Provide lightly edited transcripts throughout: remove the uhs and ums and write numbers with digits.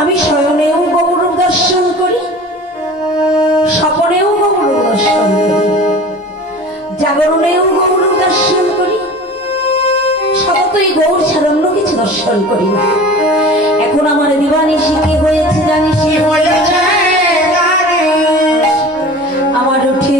আমি শয়নেও গৌরব দর্শন করি, স্বপনেও গৌরব দর্শন করি, জাগরণেও গৌরব দর্শন করি, সততই গৌর ছাড়া অন্য কিছু দর্শন করি না। এখন আমার দিবানিশি কি হয়েছে জানিস? আমার উঠে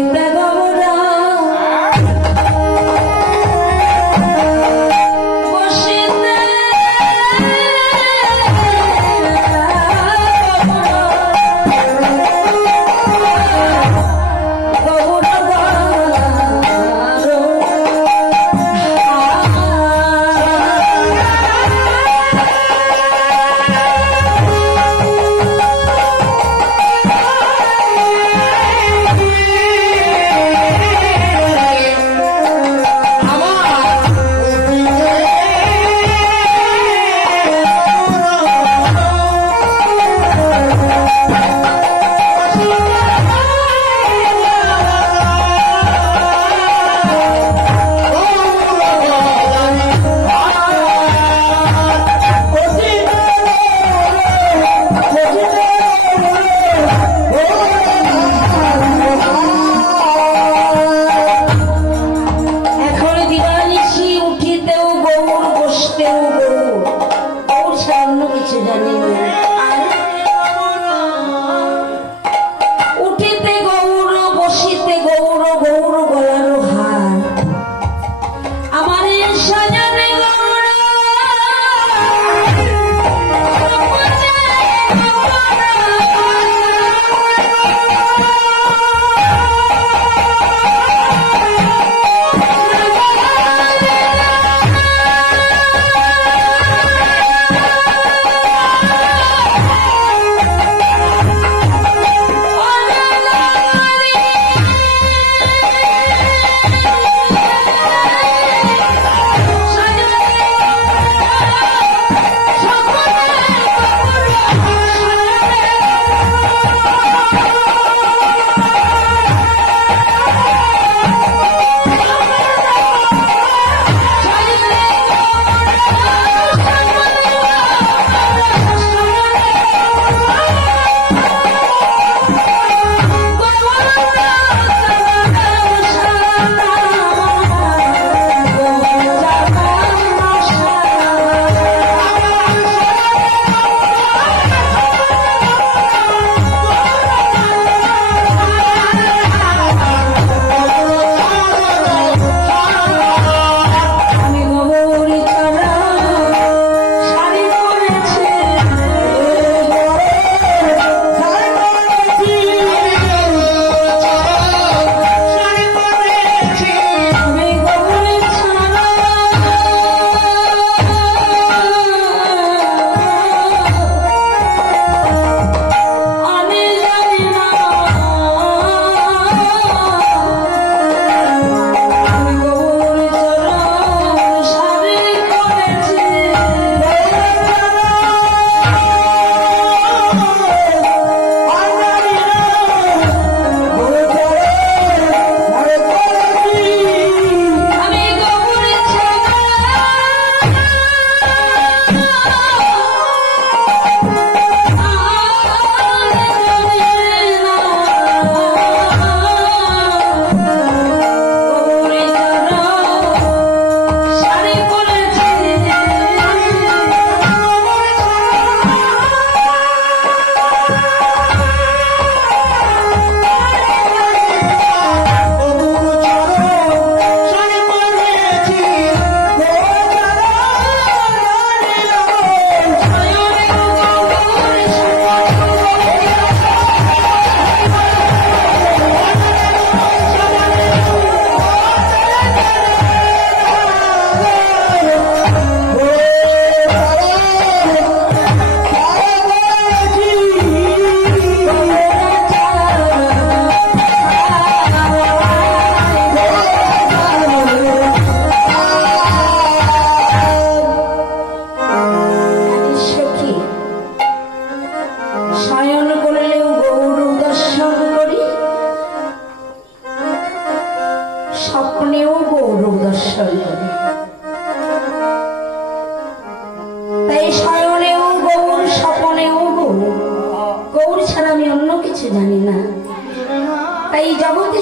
জগতে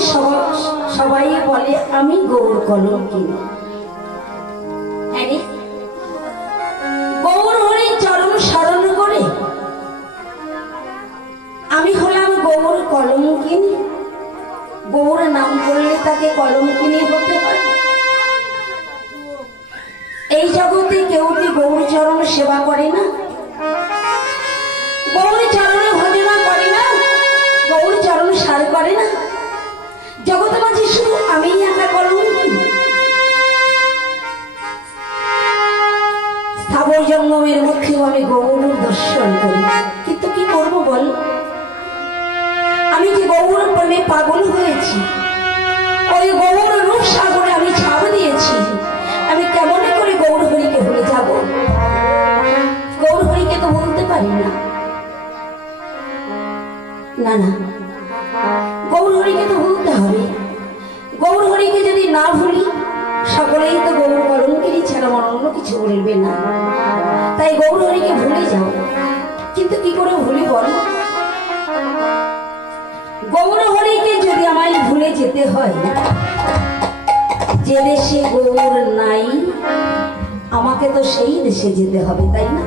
সবাই বলে আমি গৌর কলঙ্কিনী। গৌর হরির চরণ স্মরণ করে আমি হলাম গৌর কলঙ্কিনী। গৌর নাম করলে তাকে কলঙ্কিনী হতে হয়? এই জগতে কেউ কি গৌর চরণ সেবা করে না? গৌর চরণে ভজনা করে না? গৌর চরণ সার করে না? জগতে মাঝে শুধু আমি একা কলঙ্কিনী। স্থাবর জঙ্গমের মধ্যেও আমি গৌর দর্শন করি, কিন্তু কি করবো বল? আমি যে গৌর প্রেমে পাগল হয়েছি, ওই গৌর রূপ সাগরে আমি ছাপ দিয়েছি। আমি কেমন করে গৌর হরিকে ভুলে যাব? গৌর হরিকে তো বলতে পারি না। না না, গৌর হরিকে তো ভুলতে হবে। গৌর হরিকে যদি না ভুলি, সকলেই তো গৌর কলঙ্কিনী ছাড়া আমার অন্য কিছু বলবে না। তাই গৌর হরিকে ভুলে যাও, কিন্তু কি করে ভুলি বল? গৌর হরিকে যদি আমায় ভুলে যেতে হয়, যে দেশে গৌর নাই আমাকে তো সেই দেশে যেতে হবে, তাই না?